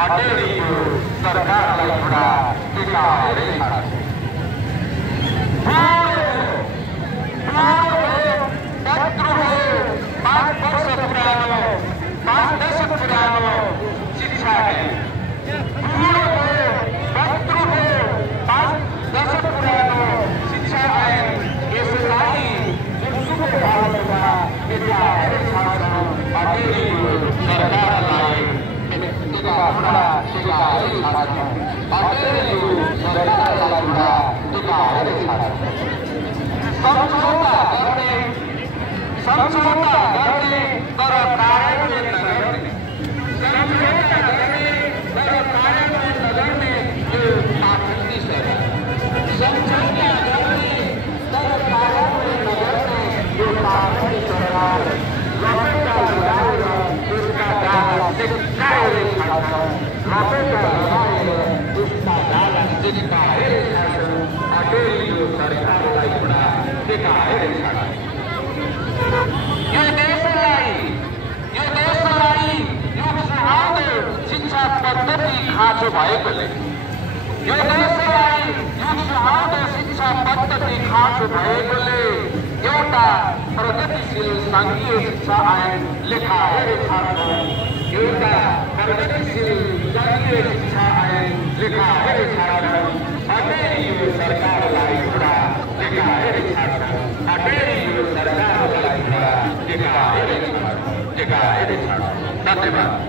अटेरीको सरकारलाई एउटा टिकाएरै छाड्छ। पत्र हो 5 वर्ष पुरानो 5 दशक पुरानो शिक्षा नीति। पत्र हो 5 दशक पुरानो शिक्षा ऐन यसलाई जुनसुकै हालतमा टिकाएरै छाड्छ। अटेरीको सरकारलाई टिकाएरै छाड्छ। अटेरीको सरकारलाई टिकाएरै छाड्छ। सम्झौता गर्ने तर कार्यान्वयन नगर्ने, सम्झौता गर्ने तर कार्यान्वयन नगर्ने यो पाखण्डी सरकार, सम्झौता गर्ने तर कार्यान्वयन नगर्ने यो पाखण्डी सरकार लपेटा लगाएर उसका गाला सिकाएरै छाड्छ। लपेटा लगाएर उसका गाला सिकाएरै छाड्छ। अटेरीको सरकारलाई एउटा टिकाएरै छाड्छ। यो देशलाई यो सुहाउँदो शिक्षा पद्धति खाँचो भएकोले, यो देशलाई यो सुहाउँदो शिक्षा पद्धति खाँचो भएकोले एउटा प्रगतिशील सङ्घीय शिक्षा ऐन लेखाएरै छाड्छ। एउटा प्रगतिशील सङ्घीय शिक्षा ऐन लेखाएरै छाड्छ। अटेरीको सरकारलाई एउटा टिकाएरै छाड्छ। अटेरीको सरकारलाई एउटा टिकाएरै छाड्छ। धन्यवाद।